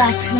batas.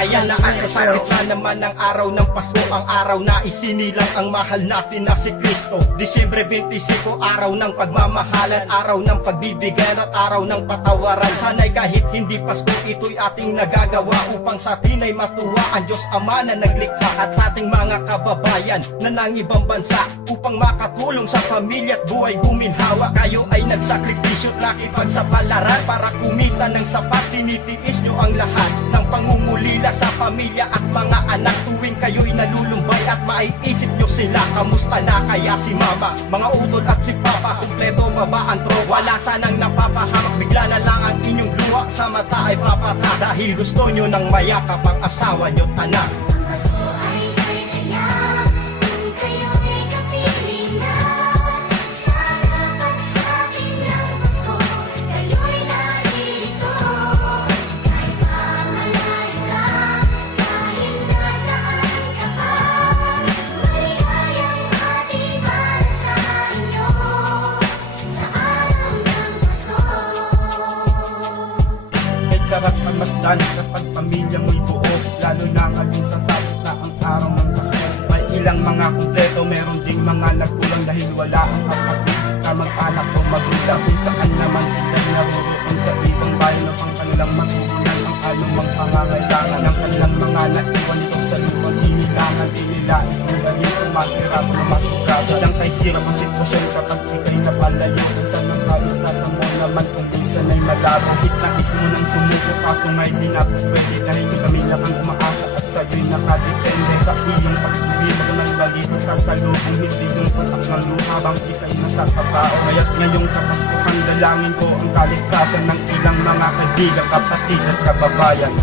Ayan na at sa gitna naman ng araw ng Pasko, ang araw na isinilang ang mahal natin na si Kristo. Disyembre 25, araw ng pagmamahalan, araw ng pagbibigyan at araw ng patawaran. Sana'y kahit hindi Pasko, ito'y ating nagagawa upang sa atin ay matuwa ang Diyos Ama na naglikha, at sa ating mga kababayan na nang ibang bansa upang makatulong sa pamilya at buhay guminhawa. Kayo ay nagsakripisyo at nakipagsapalaran para kumita ng sapat. Tinitiis nyo ang lahat ng pangungulila sa pamilya at mga anak. Tuwing kayo'y nalulumbay at maiisip nyo sila, kamusta na kaya si mama, mga utol at si papa, kumpleto pa ba ang tropa? Wala sanang napapahamak, bigla na lang ang inyong luha sa mata ay papata, dahil gusto nyo ng mayakap ang asawa nyo't anak. Sarap pagmasdan kapag pamilya mo'y buo, lalo na ngayon sa sabit na ang araw ng Pasko. May ilang mga kumpleto, meron ding mga nagkulang dahil wala ang kapatid, kamag-anak o magulang, kung saan naman sila naroroon sa ibang bayan upang kanilang matugunan ang anumang pangangailangan ng kanilang mga naiwan nito sa lupa. Sinilangan din nila itong ganito mahirap na masuka. Diyan kay hirap ang sitwasyon kapag ikay napalayo, kung saan ang kalutasan mo naman kung minsan ay malabo. Nais mo nang sumuko kaso may pinapapwede, dahil yung pamilya kang umaasa at sa'yo'y nakadepende sa iyong pagbuwimag ng balito sa salubong, hindi yung patak ng luha habang ika'y nasa tabao. Kaya't ngayong Kapaskuhan dalangin ko ang kaligtasan ng ilang mga kaibigan, kapatid at kababayan.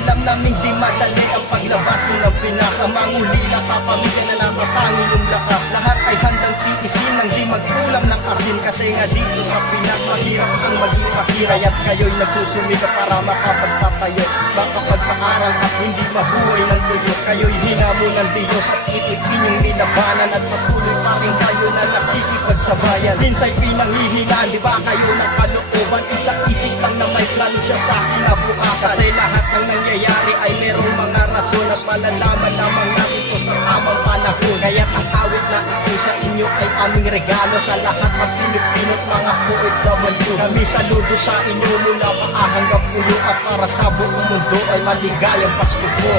Alam namin di madali ang paglabas ng Pinas, ang mangulila sa pamilya na natatangi yung lakas. Lahat ay handang tiisin ang di magkulang ng asin, kasi nga dito sa Pinas mahirap ang maging mahirap. Kaya't kayo'y nagsusumika para makapagpatayo, makapagpaaral at hindi mabuhay ng tuyo. Kayo'y hinamon ng Diyos at ito'y inyong nilabanan, at patuloy pa rin kayo na nakikipagsabayan. Minsa'y pinanghihinaan, di ba kayo ng kalooban? Isang-isip lang na may plano siya sa kinabukasan, kasi lahat ng nangyayari ay merong mga rason at malalaman lamang natin ito sa tamang panahon. Kaya ang awit na ito sa inyo ay aming regalo sa lahat ng Pilipino at mga OFW. Kami saludo sa inyo mula paa hanggang pulo, at para sa buong mundo ay maligayang Pasko po.